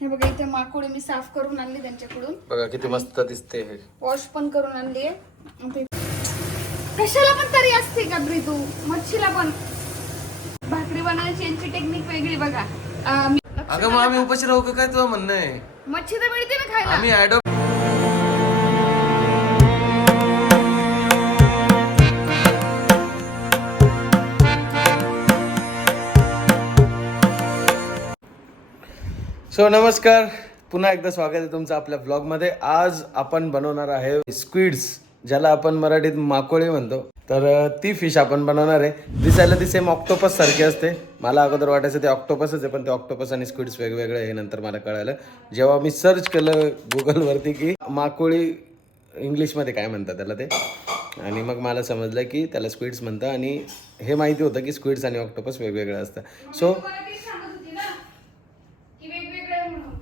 हे बघा इथे माकोळी मी साफ करून आणली त्यांच्याकडून. बघा किती मस्त दिसते हे. वॉश पण करून आणली कशाला पण तरी असते का ब्री तू मच्छीला पण. भाकरी बनवायची यांची टेक्निक वेगळी बघा. अं, मी- अगं मग आम्ही उपाशी राहू का? काय तुझं म्हणणं आहे? मच्छी तर मिळते ना खायला. आम्ही ऍडॉप्ट सो नमस्कार. पुन्हा एकदा स्वागत आहे तुमचं आपल्या ब्लॉगमध्ये आज आपण बनवणार आहे स्क्विड्स ज्याला आपण मराठीत माकोळी म्हणतो. तर ती फिश आपण बनवणार आहे. दिसायला ती सेम ऑक्टोपस सारखी असते. मला अगोदर वाटायचं ते ऑक्टोपसच आहे पण ते ऑक्टोपस आणि स्क्विड्स वेगवेगळे हे नंतर मला कळालं. जेव्हा मी सर्च केलं गुगलवरती की माकोळी इंग्लिशमध्ये काय म्हणतात त्याला ते आणि मग मला समजलं की त्याला स्क्विड्स म्हणतं आणि हे माहिती होतं की स्क्विड्स आणि ऑक्टोपस वेगवेगळं असतं. सो मला तेच सांगत होती ना की वेगवेगळे आहे म्हणून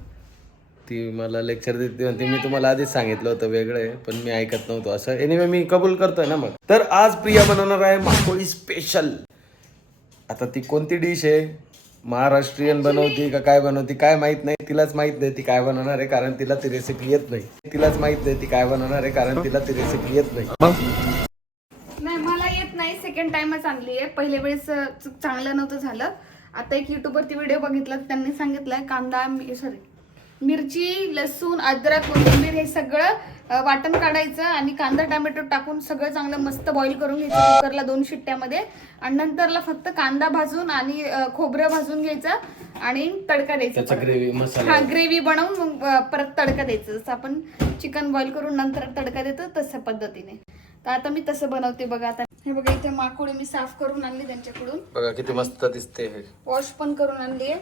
ती मला लेक्चर देते म्हणते मी तुम्हाला आधीच सांगितलं होतं वेगळं आहे पण मी ऐकत नव्हतो. असं. एनिवे मी कबूल करतोय ना मग. तर आज प्रिया बनवणार आहे माकोळी स्पेशल आता ती कोणती डिश आहे? महाराष्ट्रीयन बनवती का काय बनवती? काय माहीत नाही. तिलाच माहीत नाही ती काय बनवणार आहे कारण तिला ती रेसिपी येत नाही. तिलाच माहीत नाही ती काय बनवणार आहे कारण तिला ती रेसिपी येत नाही. नाही मला येत नाही. सेकंड टाइमच आणली आहे. पहिल्या वेळेस चांगलं नव्हतं झालं. आता एक युट्यूबवरती व्हिडिओ बघितला तर त्यांनी सांगितलंय कांदा सॉरी मिरची लसूण अद्रक कोथिंबीर हे सगळं वाटण काढायचं आणि कांदा टोमॅटो टाकून सगळं चांगलं मस्त बॉईल करून घ्यायचं कुकरला दोन शिट्ट्यामध्ये. आणि नंतरला फक्त कांदा भाजून आणि खोबरं भाजून घ्यायचं आणि तडका द्यायचा. ग्रेव्ही हा ग्रेव्ही बनवून मग परत तडका द्यायचं. जसं आपण चिकन बॉईल करून नंतर तडका देतो तसं पद्धतीने. तर आता मी तसं बनवते बघा. आता हे बघा इथे माकोळी मी साफ करून आणली त्यांच्याकडून. बघा किती मस्त दिसते हे. वॉश पण करून आणली आहे.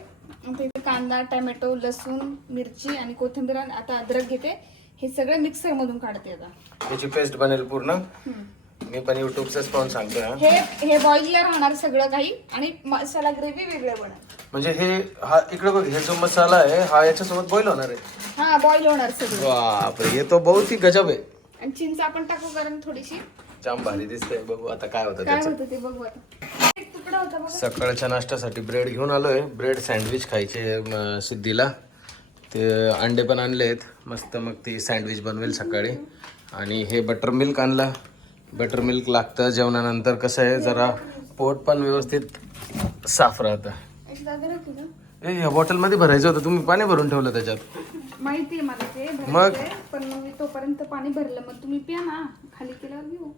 इथे कांदा टोमॅटो लसूण मिरची आणि कोथिंबीर आणि आता अद्रक घेते. हे सगळं मिक्सर मधून काढते आता. त्याची पेस्ट बनेल पूर्ण. मी पण युट्यूबच पाहून सांगतोय हा. हे हे बॉईलला राहणार सगळं काही आणि मसाला ग्रेव्ही वेगळं बनणार म्हणजे हे हा इकडे बघ हे जो मसाला आहे हा याच्यासोबत बॉईल होणार आहे. हा बॉईल होणार सगळं. बापरे हे तो बहुत ही गजब आहे. आणि चिंच आपण टाकू कारण थोडीशी. जाम भारी दिसतंय. बघू आता काय होतं काय त्याचं. होतं ते बघू आता. एक तुकडा होता बघा. सकाळच्या नाश्त्यासाठी ब्रेड घेऊन आलोय. ब्रेड सँडविच खायचे म, सिद्धीला. ते अंडे पण आणलेत मस्त मग ती सँडविच बनवेल सकाळी. आणि हे बटर मिल्क आणला. बटर मिल्क लागतं जेवणानंतर. कसं आहे जरा पोट पण व्यवस्थित साफ राहतं. एक जागा राखू का? ए ह्या बॉटलमध्ये भरायचं होतं. तुम्ही पाणी भरून ठेवलं त्याच्यात. माहिती आहे मला ते मग? भरायचंय, पण मग मी तोपर्यंत पाणी भरलं. मग तुम्ही पिया ना. खाली केल्यावर घेऊ.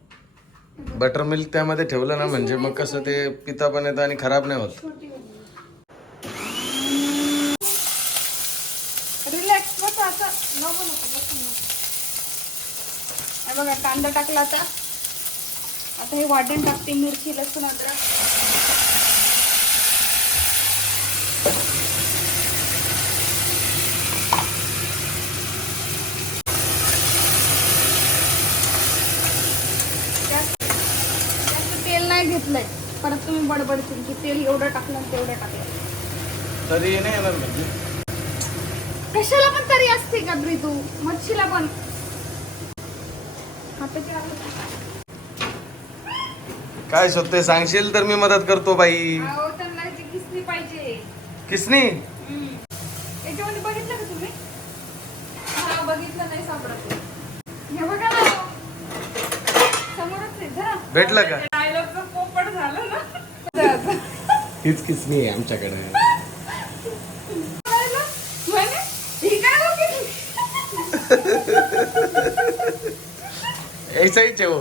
बटर मिल्क त्यामध्ये ठेवलं ना म्हणजे मग कसं ते पिता पण येतं आणि खराब नाही होत. छोटी रिलॅक्स बस आता. नको नको बस बघा कांदा टाकला आता. आता हे वाटण टाकते मिरची लसूण अद्रक जास्त जास्त तेल नाही घेतलंय परत तुम्ही बडबडतील की तेल एवढं टाकलं तेवढं टाकलं. तरी नाही येणार म्हणजे? कशाला पण तरी असते का तू? मच्छीला पण. हाताची आवड. काय शोधते सांगशील तर मी मदत करतो बाई. अहो, त्यांना जी किसली पाहिजे. किसनी? हम्म. याच्यामध्ये बघितलं का तुम्ही? हा बघितलं नाही सापडत. ते. हे बघा ना. समोरच आहे जरा भेटलं का डायलॉगचं पोपट झालं ना हीच किसनी आहे आमच्याकडे. म्हणे, ही काय बघितली? ऐसा ही है वो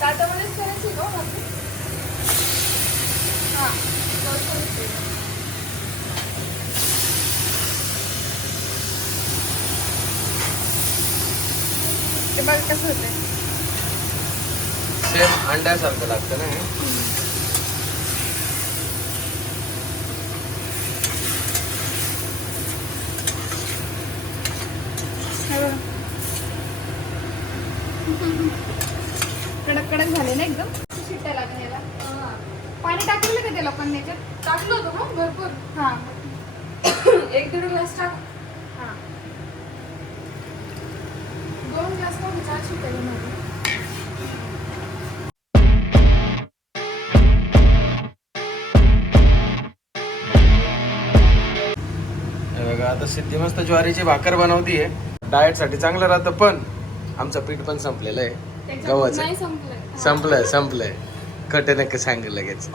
ताटामध्येच करायची का हो भाकरी? हा, करतो. ते बघ कसं होतंय सेम अंड्यासारखं लागतं ना हे? हे बघ. कडक कडक झाले ना एकदम. शिट्ट्या लागण्याला पाणी टाकलेलं का त्या लोकांनी याच्यात टाकलं होतं मग भरपूर. हा. एक दीड ग्लास टाक आता सिद्धी मस्त ज्वारीची भाकर बनवतीये डाएटसाठी चांगलं राहतं पण आमचं पीठ पण संपलेलं आहे. गव्हाच. संपलंय. संपलंय कटे नक्की सांगेल लगेच.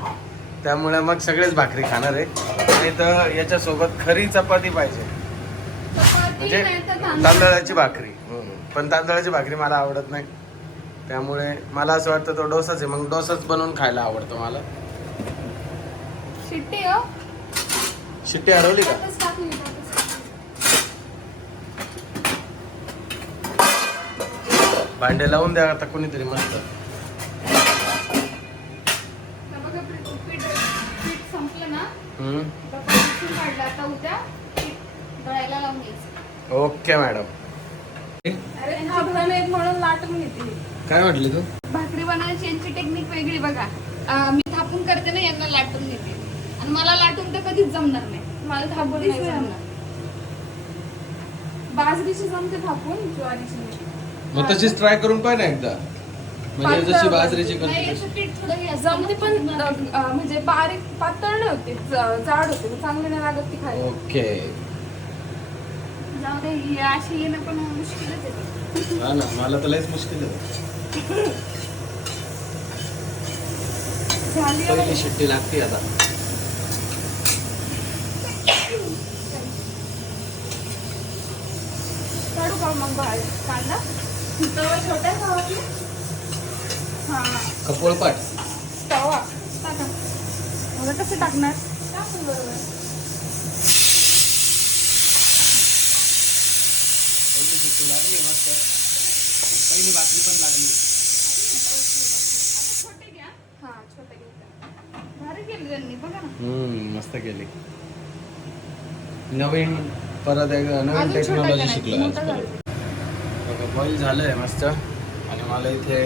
त्यामुळे मग सगळेच भाकरी खाणार आहे. नाही तर याच्यासोबत खरी चपाती पाहिजे. म्हणजे. तांदळाची भाकरी. पण तांदळाची भाकरी मला आवडत नाही. त्यामुळे मला असं वाटतं तो डोसाच आहे. मग डोसाच बनवून खायला आवडतो मला. शिट्टी हो. शिट्टी हरवली का. भांडे लावून द्या आता कोणीतरी मस्त. संपलं ना. आता उद्या लावून घ्यायचं. Okay madam. अरे एक म्हणून लाटून घेते काय म्हटली तू? भाकरी बनवायची यांची टेक्निक वेगळी बघा. अं, मी थापून करते ना यांना लाटून घेते आणि मला लाटून तर कधीच जमणार नाही. मला थापून नाही जमणार. बाजरीची जमते थापून ज्वारीची नाही. मग तशीच ट्राय करून पाहि ना एकदा. म्हणजे जशी बाजरीची नाही, करते याचं तशी. पीठ थोडं हे असतं जमते ना. पण अ, अ, म्हणजे बारीक पातळ नाही होते ज- जाड होते. चांगली नाही लागत ती खायला. ओके. जाऊ दे ही अशी येणं पण मुश्किलच आहे. हा ना मला तर लयच मुश्किल आहे. पहिली शिट्टी लागते आता. काढू का मग बाहेर? कांदा तवा छोटा आहे तवा आपला? हा कपोळपाट तवा. टाका. मला कसं टाकणार? टाकून बरोबर. पहिली शिट्टी लागली मस्त पहिली भाकरी पण लागली हा मस्त केली नवीन परत एक नवीन टेक्नॉलॉजी शिकलो बॉईल झालंय मस्त. आणि मला इथे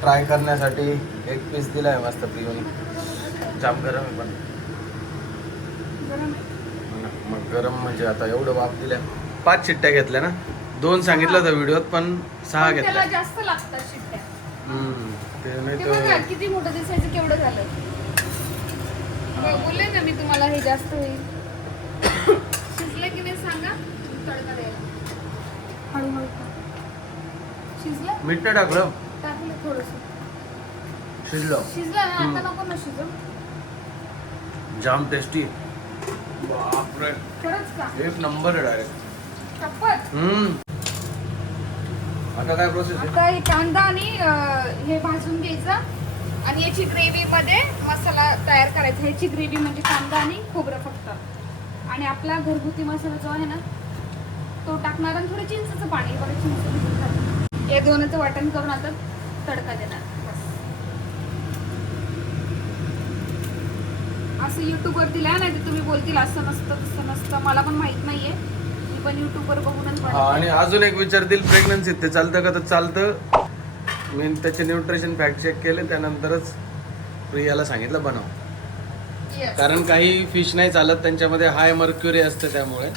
ट्राय करण्यासाठी एक पीस दिलाय मस्त पिऊन. जाम गरम आहे पण. मग गरम म्हणजे आता एवढं वाफ दिल्या. पाच शिट्ट्या घेतल्या ना? दोन सांगितलं होतं व्हिडिओत पण सहा पण त्याला घेतल्या. जास्त लागतात शिट्ट्या. हम्म. ते नाही ते बघा तर किती मोठं दिसायचं केवढं झालं. बोलले ना मी तुम्हाला हे जास्त होईल. शिजलं की नाही सांगा तडका द्यायला हळूहळू. खा. शिजलं? मीठ नाही टाकलं. टाकलं थोडस. शिजलं. शिजलं ना हम्म. आता नको ना शिजू. जाम टेस्टी बापरे. खरंच का? एक नंबर आहे डायरेक्ट शपथ हम्म. आता काय प्रोसेस आहे? आता हे कांदा आणि अं, हे भाजून घ्यायचं. आणि याची ग्रेव्ही मध्ये मसाला तयार करायचा. ह्याची ग्रेव्ही म्हणजे कांदा आणि खोबरं फक्त. आणि आपला घरगुती मसाला जो आहे ना तो टाकणार आणि थोडं चिंचचं पाणी बरं चिंच भिजत घालणार. या दोनाचं वाटण करून आता तडका देणार. बस. असं युट्यूब वर दिलं नाही तर तुम्ही बोलतील असं नसतं तसं नसतं मला पण माहीत नाहीये. पण युट्यूब वर बघूनच हा. आणि अजून एक विचारतील प्रेग्नन्सी ते चालतं का तर चालतं. मी त्याचे न्यूट्रिशन फॅक्ट चेक केले त्यानंतरच प्रियाला सांगितलं बनव. Yes. कारण काही फिश नाही चालत त्यांच्यामध्ये हाय मर्क्युरी असते त्यामुळे.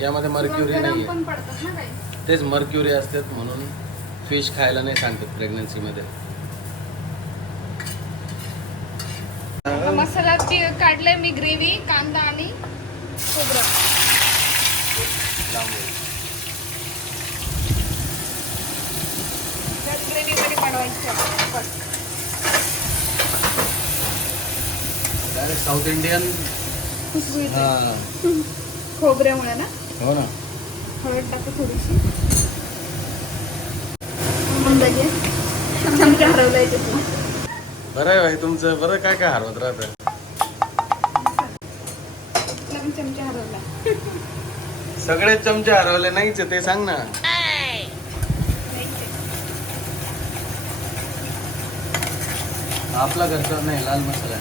यामध्ये मर्क्युरी नाही पण पडतात ना काही. तेच मर्क्युरी असतात म्हणून फिश खायला नाही सांगतात प्रेग्नन्सीमध्ये मसाला ते काढलाय मी ग्रेव्ही कांदा आणि खोबरं बनवायचं. डायरेक्ट साऊथ इंडियन हा. खोबऱ्यामुळे ना? हो ना. हळद टाकू थोडीशी. हरवलाय त्यातला बरं आहे भाई तुमचं. बरं काय काय हरवत राहतं? चमचा हरवला सगळे चमचे हरवले नाहीच ते सांग ना. आपला घरचा नाही लाल मसाला.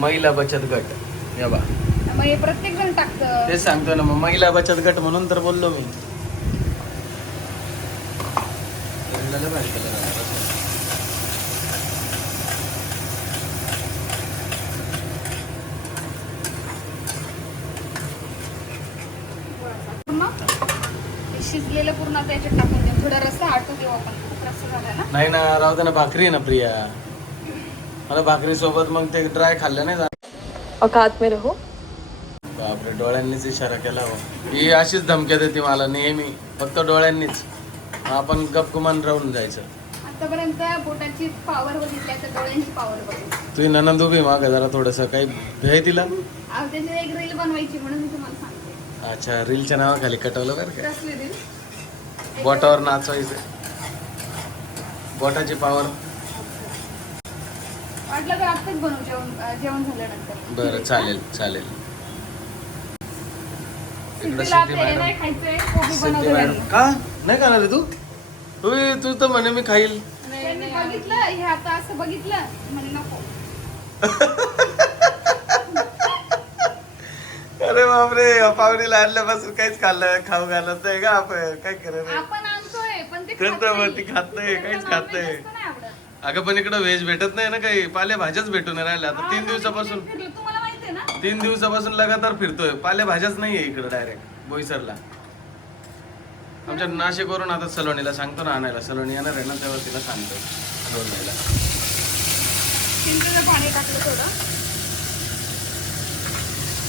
महिला बचत गट. या बा. मग हे प्रत्येक जण टाकतं. तेच सांगतो ना मग महिला बचत गट म्हणून तर बोललो मी. लय भारी केलं ना. पूर्ण? शिजलं शिजलेलं पूर्ण आता याच्यात टाकून देऊ. थोडा रस्सा आटू देऊ आपण. खूप रस्सा झाला ना? नाही ना राहू दे ना भाकरी आहे ना प्रिया. मला भाकरी सोबत मग ते ड्राय खाल्लं नाही में रहो. बापरे डोळ्यांनीच इशारा केला हो. ही अशीच धमक्या देते मला नेहमी. फक्त डोळ्यांनीच. आपण गपगुमान राहून जायचं. आतापर्यंत बोटाची पावर बघितली तर डोळ्यांची पावर बघितली. तुझी ननंद उभी माग जरा थोडस काही भे तिला? आज त्याची एक रील बनवायची म्हणून मी तुम्हाला सांगते. अच्छा रीलच्या नावाखाली कटवलं बरं का? कसली रील बोटावर नाचवायचं. बोटाची पावर वाटलं तर आत्ताच बनवू जेवण अं, जेवण झाल्यानंतर. बरं चालेल चालेल. इकडं सिद्धी मॅडम सिद्धी मॅडम. का नाही खाणार रे तू होय तू तर म्हणे मी खाईल त्यांनी बघितलं हे आता असं बघितलं म्हणे नको अरे बापरे पाहुणीला आणल्यापासून काहीच खाल्लं खाऊ घालत नाही का आपण काय करत आपण आणतोय पण ते तर खात तर मग नाही. ती खात नाही, काहीच खात नाही. जास्त नाही आवडत. अगं पण इकडं व्हेज भेटत नाही ना काही पालेभाज्याच भेटून राहिल्या आता तीन दिवसापासून फिरलं. तुम्हाला तीन दिवसापासून लगातार फिरतोय. पालेभाज्याच नाहीये इकडं डायरेक्ट बोईसरला. आमच्या नाशिकवरून आता सलोनीला सांगतो ना आणायला. सलोनी येणार आहे ना तेव्हा तिला सांगतो. दोन वेळेला चिंचेचं पाणी टाकलं थोडं.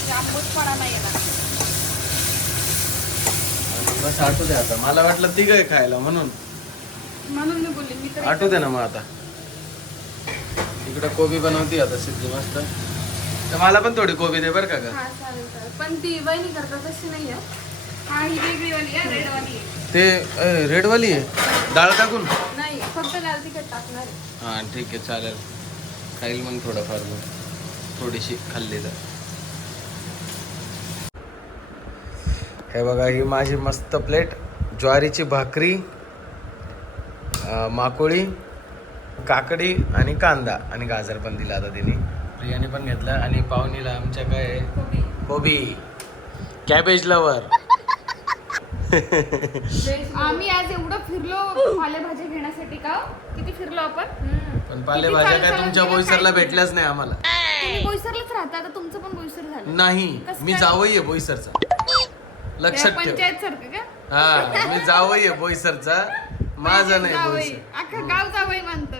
ते आंबटपणा नाही येणार. बस आठवू दे आता. मला वाटलं ती काय खायला म्हणून. म्हणून मी बोलली मी तर आठवू दे ना मग आता. इकडे कोबी बनवती आता सिद्धी मस्त. तर मला पण थोडी कोबी दे बरं का ग. हा चालेल चालेल. पण ती वहिनी करतात तशी नाही आहे हा ही वेगळी वाली आहे रेड वाली आहे. ते रेडवाली आहे? डाळ टाकून? नाही फक्त लाल तिखट टाकणार आहे. हां ठीक आहे चालेल. खाईल मग थोडंफार मग. थोडीशी खाल्ली तर. हे बघा ही माझी मस्त प्लेट. ज्वारीची भाकरी अं, माकोळी काकडी आणि कांदा आणि गाजर पण दिला आता तिने. प्रियाने पण घेतला आणि पाहुणीला आमच्या काय आहे? कोबी. कोबी कॅबेज लवर आम्ही आज एवढं फिरलो पालेभाज्या घेण्यासाठी का? किती फिरलो आपण? पण पालेभाज्या काय तुमच्या बोईसरला भेटल्याच नाही आम्हाला. तुम्ही बोईसरलाच राहता आता तुमचं पण बोईसर झालं. नाही कसं मी काय? जावई आहे बोईसरचा. लक्षात ठेव. पंचायत सारखं का? हा मी जावई आहे बोईसरचा. माझं नाही जावई. बोईसर. अख्खं गाव जावई मानतं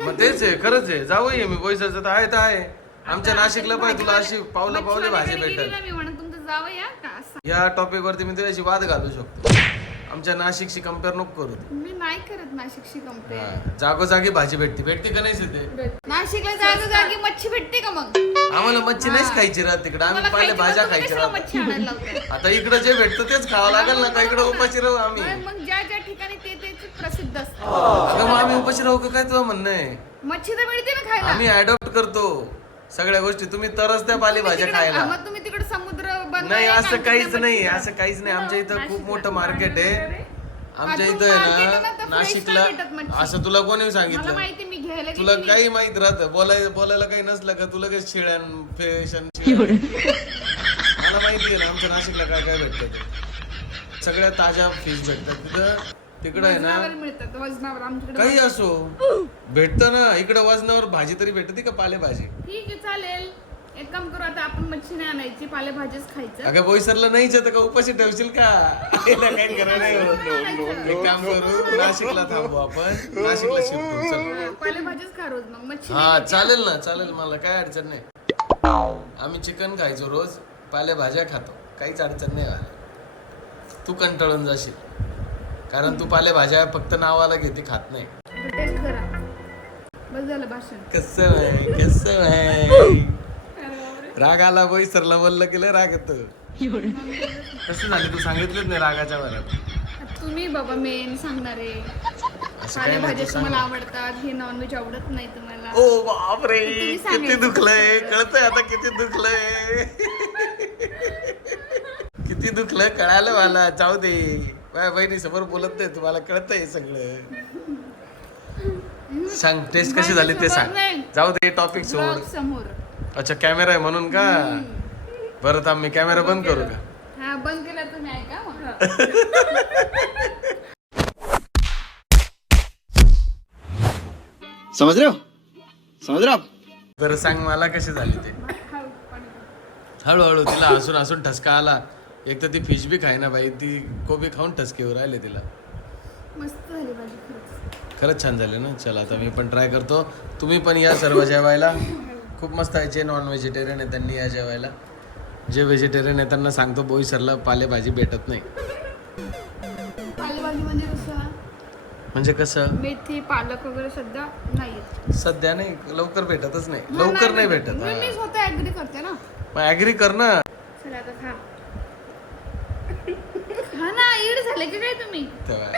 मग तेच आहे खरंच आहे. जावई आहे मी बोईसरचा तर आहे तर आहे. आमच्या नाशिकला पाहिजे तुला अशी पावलं पावले भाजी भेटल. मी तुमचं जावई या का असं? या टॉपिक वरती मी तुझ्याशी वाद घालू शकतो. आमच्या नाशिकशी कंपेअर नको करू. मी नाही करत नाशिकशी कंपेअर हा, जागोजागी भाजी भेटते. भेटते का नाही तिथे नाशिकला जागा जागी मच्छी भेटते का मग? आम्हाला मच्छी नाहीच खायची राहत तिकडे. आम्ही मला पहिले खायची भाज्या खायच्या कशाला राहत. मच्छी आणायला लावताय? आता इकडे जे भेटतं तेच खावं लागेल ना का इकडे उपाशी राहू आम्ही. मग मग ज्या ज्या ठिकाणी ते ते प्रसिद्ध असतं. अगं मग आम्ही उपाशी राहू का? काय तुझं म्हणणं आहे? मच्छी तर मिळते ना खायला. आम्ही अडॉप्ट करतो. सगळ्या गोष्टी. तुम्ही तरच त्या पालेभाज्या तिकडं- खायला. मग तुम्ही नाही असं काहीच नाही. असं काहीच नाही. आमच्या इथं खूप. मोठं मार्केट आहे. आमच्या हा, इथं आहे ना, नाशिकला. असं तुला कोणी मला सांगितलं? माहिती मी घ्यायला तुला काही माहीत राहत? बोलाय बोलायला काही नसलं का? तुला काही शिळ्यान फेशन मला माहिती आहे ना आमच्या नाशिकला काय काय भेटतं सगळ्या ताज्या फिश भेटतात तिथं. तिकडं आहे ना काही असो. भेटतं ना इकडं वजनावर भाजी तरी भेटते का पालेभाजी? ठीक आहे चालेल. एक काम करू आता आपण मच्छी नाही आणायची पालेभाजीच खायचं. अगं बोईसरला नाहीच तर का उपाशी ठेवशील का? काही गरज नाही होत. एक काम करू नाशिकला थांबू आपण. नाशिकला शिफ्ट चल. पालेभाजीच खा रोज मग मच्छी हा चालेल ना चालेल मला काय अडचण नाही. आम्ही चिकन खायचो रोज पालेभाज्या खातो काहीच अडचण नाही मला तू कंटाळून जाशील कारण तू पालेभाज्या फक्त नावाला घेते खात नाही. टेस्ट करा बस झालं भाषण. कसं आहे कसं आहे? राग आला बोईसरला बोललं की लय राग येतो. कसं झालं? तू सांगितलंच नाही रागाच्या वरात तुम्ही बाबा मेन सांगणारे नाही पालेभाज्या सांग. तुम्हाला आवडतात हे नॉनव्हेज आवडत नाही तुम्हाला. ओ बापरे तुम्ही किती सांगायचं. दुखलंय. कळतंय आता किती दुखलंय. किती दुखलं कळालं मला. जाऊ दे. माझ्या बहिणी समोर बोलत नाही तुम्हाला कळतंय सगळं. सांग टेस्ट कशी झाली ते सांग. जाऊ दे टॉपिक सोड. Vlog समोर. अच्छा कॅमेरा आहे म्हणून का? बरं थांब मी कॅमेरा बंद करू का? हा बंद केला तुम्ही ऐका मग. समझ रहे हो समझ रहे हो आप बरं सांग मला कशी झाली ते. हळूहळू तिला हसून हसून ठसका आला. एक तर ती फिश बी खाय ना बाई ती कोबी खाऊन ठसकेवर राहिले तिला. मस्त झाली भाजी खरंच. खरंच छान झाले ना? चला आता मी पण ट्राय करतो. तुम्ही पण या सर्व जेवायला. खूप मस्त आहे. जे नॉन व्हेजिटेरियन आहे त्यांनी या जेवायला. जे व्हेजिटेरियन आहे त्यांना सांगतो बोईसरला पालेभाजी भेटत नाही. पालेभाजी म्हणजे कसं? म्हणजे कसं? मेथी पालक वगैरे सध्या नाही सध्या नाही लवकर भेटतच नाही. लवकर नाही भेटत. मी स्वतः ऍग्री करते ना. मग ऍग्री कर ना. चला आता खा. खा ना इड झाले की काय तुम्ही? तेव्हा.